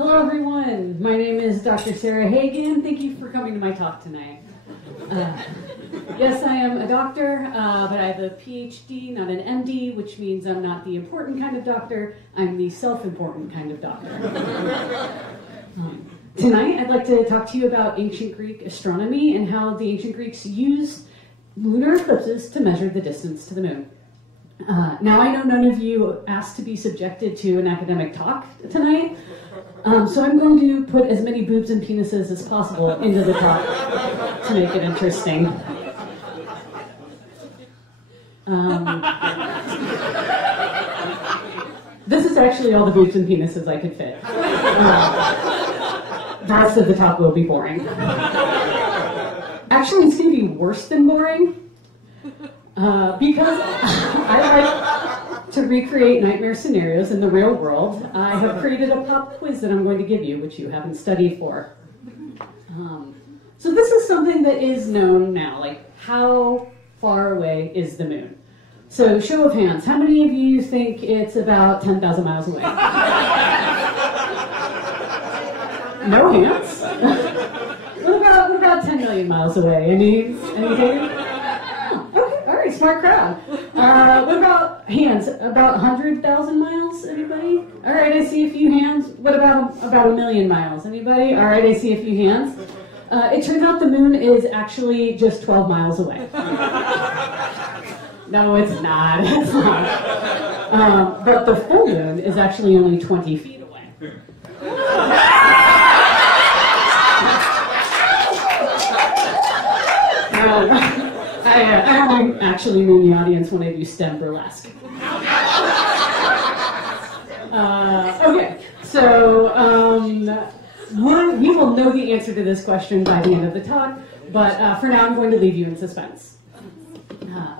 Hello everyone, my name is Dr. Sarah Hagan. Thank you for coming to my talk tonight. Yes, I am a doctor, but I have a PhD, not an MD, which means I'm not the important kind of doctor, I'm the self-important kind of doctor. Tonight I'd like to talk to you about ancient Greek astronomy and how the ancient Greeks used lunar eclipses to measure the distance to the moon. Now I know none of you asked to be subjected to an academic talk tonight, so I'm going to put as many boobs and penises as possible into the talk to make it interesting. This is actually all the boobs and penises I could fit. The rest of the talk will be boring. Actually, it's going to be worse than boring. Because I like to recreate nightmare scenarios in the real world, I have created a pop quiz that I'm going to give you, which you haven't studied for. So this is something that is known now, like how far away is the moon? So show of hands, how many of you think it's about 10,000 miles away? No hands? What about 10 million miles away? Any takers? Smart crowd. What about hands? About 100,000 miles? Anybody? All right, I see a few hands. What about a million miles? Anybody? All right, I see a few hands. It turns out the moon is actually just 12 miles away. No, it's not. It's not. But the full moon is actually only 20 feet away. I don't actually mean the audience when I do STEM burlesque. Okay, so we will know the answer to this question by the end of the talk, but for now I'm going to leave you in suspense.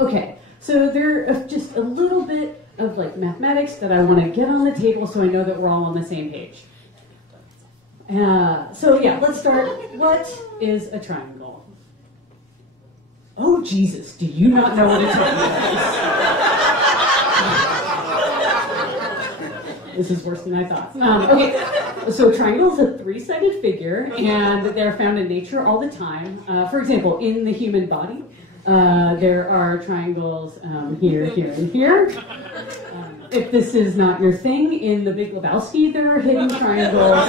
Okay, so there are just a little bit of like mathematics that I want to get on the table so I know that we're all on the same page. So yeah, let's start. What is a triangle? Oh, Jesus, do you not know what a triangle is? This is worse than I thought. Okay, so a triangle is a three-sided figure, and they're found in nature all the time. For example, in the human body, there are triangles here, here, and here. If this is not your thing, in The Big Lebowski, there are hidden triangles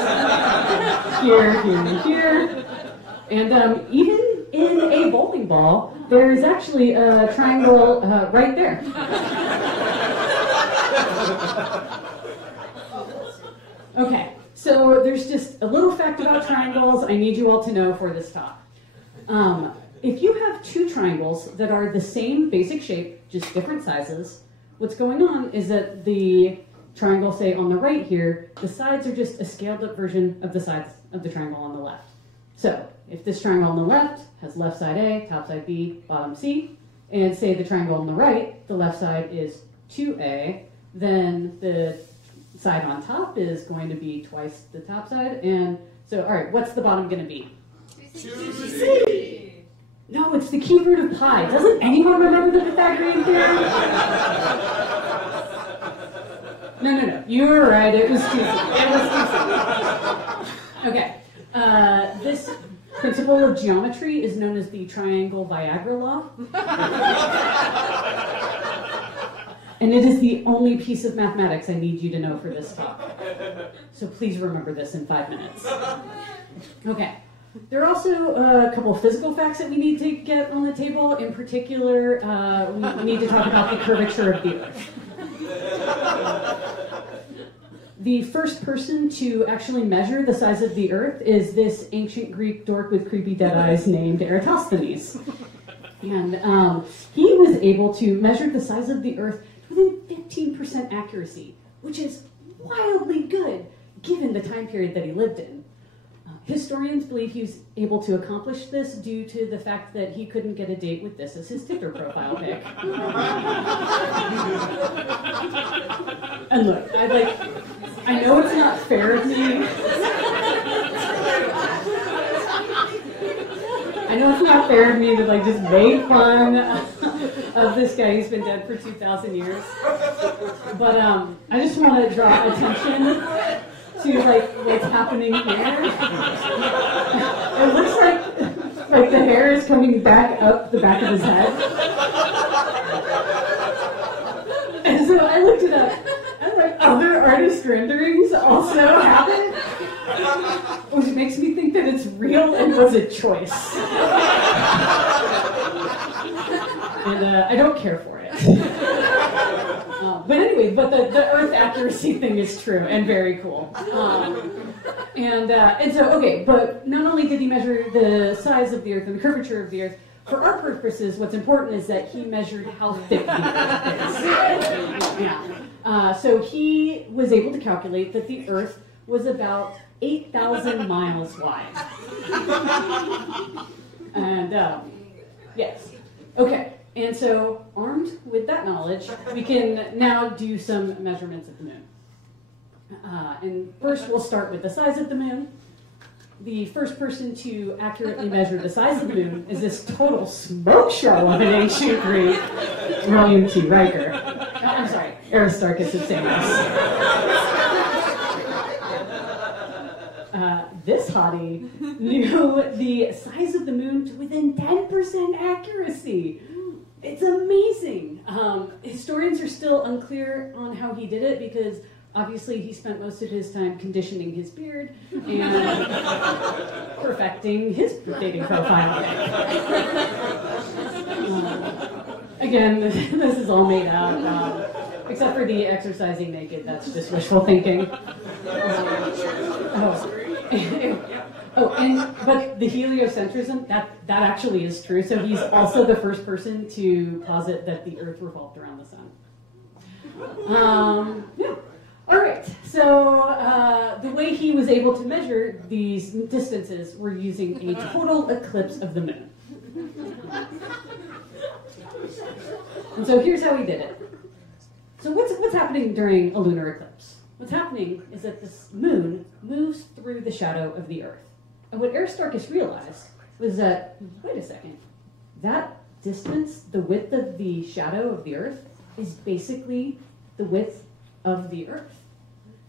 here, here, and here. And even in a bowling ball, there is actually a triangle right there. Okay, so there's just a little fact about triangles I need you all to know for this talk. If you have two triangles that are the same basic shape, just different sizes, what's going on is that the triangle, say on the right here, the sides are just a scaled up version of the sides of the triangle on the left. So, if this triangle on the left has left side A, top side B, bottom C, and say the triangle on the right, the left side is 2A, then the side on top is going to be twice the top side, and so, all right, what's the bottom going to be? 2C. No, it's the cube root of pi. Doesn't anyone remember the Pythagorean theorem? No, you were right, it was 2C. It was 2C. Okay. This principle of geometry is known as the triangle Viagra law. And it is the only piece of mathematics I need you to know for this talk. So please remember this in 5 minutes. Okay. There are also a couple of physical facts that we need to get on the table. In particular, we need to talk about the curvature of the Earth. The first person to actually measure the size of the Earth is this ancient Greek dork with creepy dead eyes named Eratosthenes. And he was able to measure the size of the Earth within 15% accuracy, which is wildly good given the time period that he lived in. Historians believe he was able to accomplish this due to the fact that he couldn't get a date with this as his Tinder profile pic. And look, I know it's not fair of me. I know it's not fair of me to just make fun of this guy who's been dead for 2,000 years. But I just want to draw attention to like what's happening here. It looks like the hair is coming back up the back of his head. And so I looked it up. And like other artist renderings also have it, which makes me think that it's real and was a choice. And I don't care for it. But anyway, the Earth accuracy thing is true and very cool. And so, okay, but not only did he measure the size of the Earth and the curvature of the Earth, for our purposes, what's important is that he measured how thick the Earth is. Yeah. So he was able to calculate that the Earth was about 8,000 miles wide. And, yes. Okay. And so, armed with that knowledge, we can now do some measurements of the moon. And first, we'll start with the size of the moon. The first person to accurately measure the size of the moon is this total smoke show of an ancient Greek, William T. Riker. I'm sorry, Aristarchus of Samos. This hottie knew the size of the moon to within 10% accuracy. It's amazing. Historians are still unclear on how he did it because obviously he spent most of his time conditioning his beard and perfecting his dating profile. Again, this is all made up, except for the exercising naked. That's just wishful thinking. But the heliocentrism, that actually is true. So he's also the first person to posit that the Earth revolved around the sun. Yeah. All right. So the way he was able to measure these distances were using a total eclipse of the moon. And so here's how he did it. So what's happening during a lunar eclipse? What's happening is that this moon moves through the shadow of the Earth. And what Aristarchus realized was that, wait a second, that distance, the width of the shadow of the Earth, is basically the width of the Earth.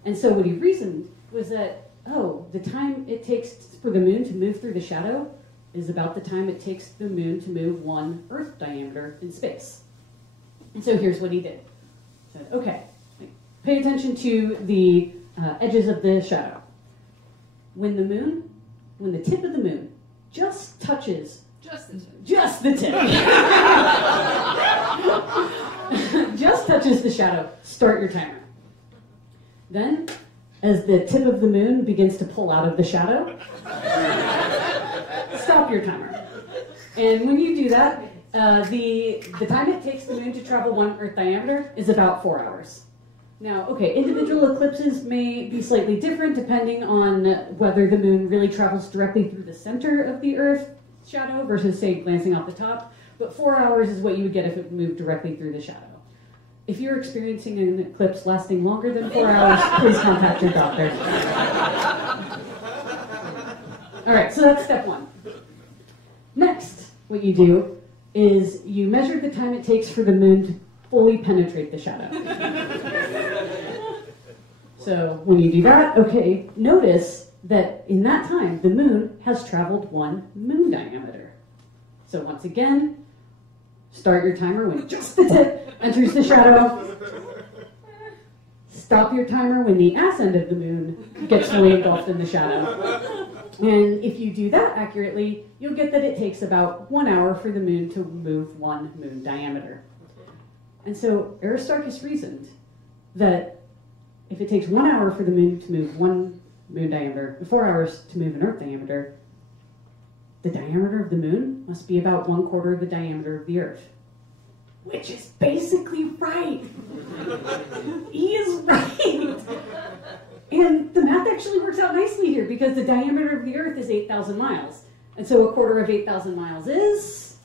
And so what he reasoned was that, the time it takes for the moon to move through the shadow is about the time it takes the moon to move one Earth diameter in space. And so here's what he did. He said, okay, pay attention to the edges of the shadow. When the tip of the moon just touches... Just the tip. Just touches the shadow, start your timer. Then, as the tip of the moon begins to pull out of the shadow, stop your timer. And when you do that, the time it takes the moon to travel one Earth diameter is about 4 hours. Now, okay, individual eclipses may be slightly different depending on whether the moon really travels directly through the center of the Earth shadow versus, say, glancing off the top. But 4 hours is what you would get if it moved directly through the shadow. If you're experiencing an eclipse lasting longer than 4 hours, please contact your doctor. All right, so that's step one. Next, what you do is you measure the time it takes for the moon to fully penetrate the shadow. So when you do that, okay, notice that in that time, the moon has traveled one moon diameter. So once again, start your timer when just the tip enters the shadow. Stop your timer when the ass end of the moon gets fully engulfed in the shadow. And if you do that accurately, you'll get that it takes about 1 hour for the moon to move one moon diameter. And so Aristarchus reasoned that if it takes 1 hour for the moon to move one moon diameter, and 4 hours to move an Earth diameter, the diameter of the moon must be about 1/4 of the diameter of the Earth. Which is basically right. He is right. And the math actually works out nicely here because the diameter of the Earth is 8,000 miles. And so 1/4 of 8,000 miles is?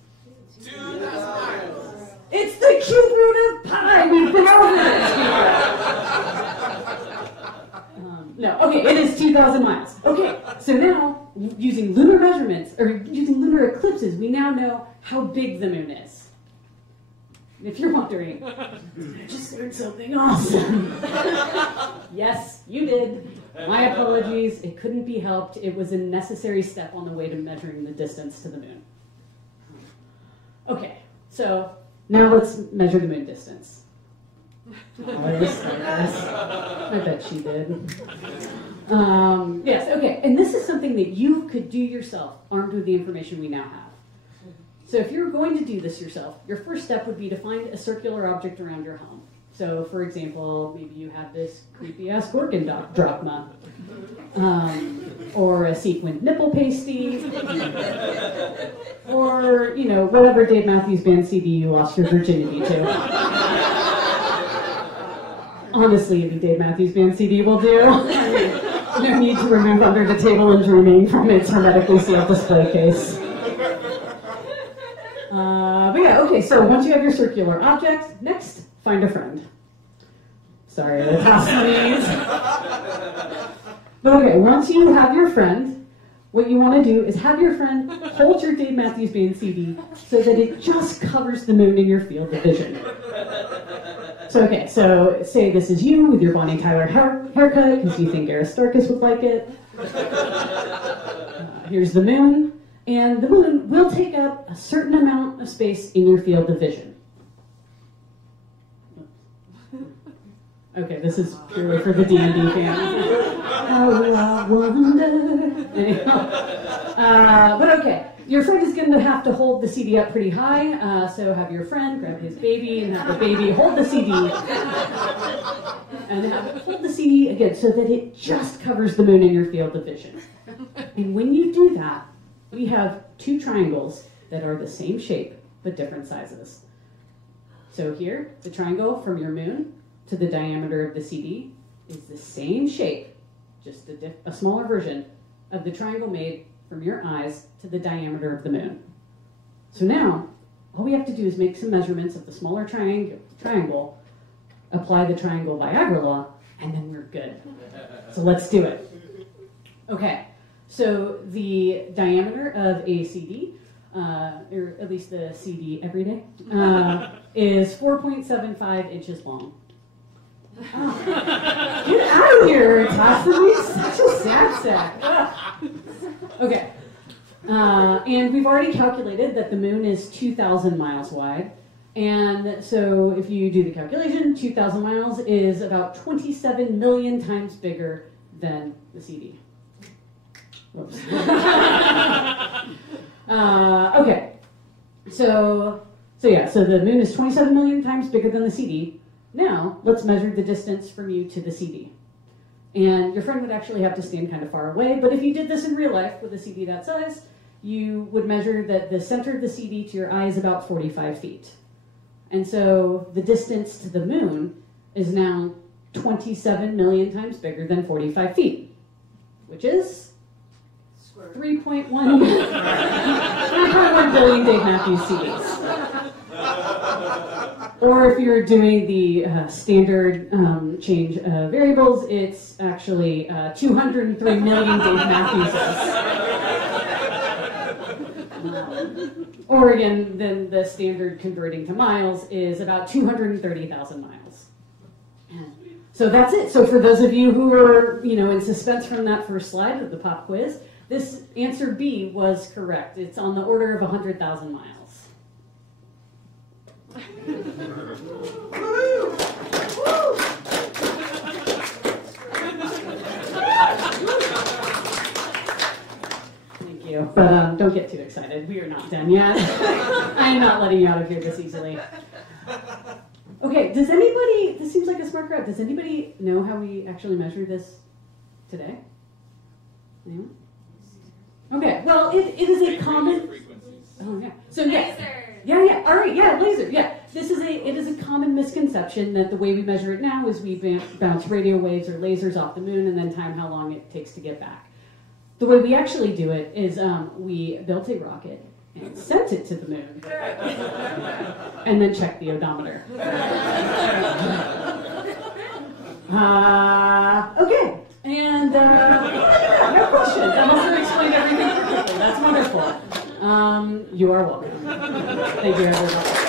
2,000 miles. It's the cube root of pi. We've been over this. No, okay, it is 2,000 miles. Okay, so now, using lunar measurements, or using lunar eclipses, we now know how big the moon is. If you're wondering, I just learned something awesome. Yes, you did. My apologies, it couldn't be helped. It was a necessary step on the way to measuring the distance to the moon. Okay, so now let's measure the moon distance. I bet she did. Yes, okay, and this is something that you could do yourself, armed with the information we now have. So if you're going to do this yourself, your first step would be to find a circular object around your home. So, for example, maybe you have this creepy-ass Gorgon drachma, or a sequined nipple pasty, or, you know, whatever Dave Matthews Band CD you lost your virginity to. Honestly, any Dave Matthews Band CD will do. No need to remove Under the Table and Dreaming from its hermetically sealed display case. But yeah, okay, so once you have your circular object, next, find a friend. Sorry, the toss knees. But okay, once you have your friend, what you want to do is have your friend hold your Dave Matthews Band CD so that it just covers the moon in your field of vision. So okay, so say this is you with your Bonnie Tyler haircut because you think Aristarchus would like it. Here's the moon. And the moon will take up a certain amount of space in your field of vision. Okay, this is purely for the D&D fans. Oh, I wonder. But okay, your friend is going to have to hold the CD up pretty high, so have your friend grab his baby and have the baby hold the CD. And have it hold the CD again so that it just covers the moon in your field of vision. And when you do that, we have two triangles that are the same shape but different sizes. So here, the triangle from your moon to the diameter of the CD is the same shape, just a smaller version of the triangle made from your eyes to the diameter of the moon. So now, all we have to do is make some measurements of the smaller triangle, apply the triangle Viagra law, and then we're good. So let's do it. Okay. So the diameter of a CD, or at least the CD every day, is 4.75 inches long. Oh. Get out of here, Tasha. Such a sad sack. Okay. And we've already calculated that the moon is 2,000 miles wide. And so if you do the calculation, 2,000 miles is about 27 million times bigger than the CD. Whoops. Okay, so the moon is 27 million times bigger than the CD. Now, let's measure the distance from you to the CD. And your friend would actually have to stand kind of far away, but if you did this in real life with a CD that size, you would measure that the center of the CD to your eye is about 45 feet. And so the distance to the moon is now 27 million times bigger than 45 feet, which is 3.1 billion Dave Matthews CDs. Or if you're doing the standard change of variables, it's actually 203 million Dave Matthewses. Or again, then the standard converting to miles is about 230,000 miles. So that's it. So for those of you who are, in suspense from that first slide of the pop quiz, this answer B was correct. It's on the order of 100,000 miles. Thank you. But don't get too excited. We are not done yet. I am not letting you out of here this easily. Okay, this seems like a smart crowd. Does anybody know how we actually measure this today? Anyone? Okay, well, it is a common... Oh, yeah. So, yeah. Yeah, all right, yeah, laser, yeah. It is a common misconception that the way we measure it now is we bounce radio waves or lasers off the moon and then time how long it takes to get back. The way we actually do it is we built a rocket and sent it to the moon. And then checked the odometer. Okay. And no questions. I must have explained everything perfectly. That's wonderful. You are welcome. Thank you, everyone.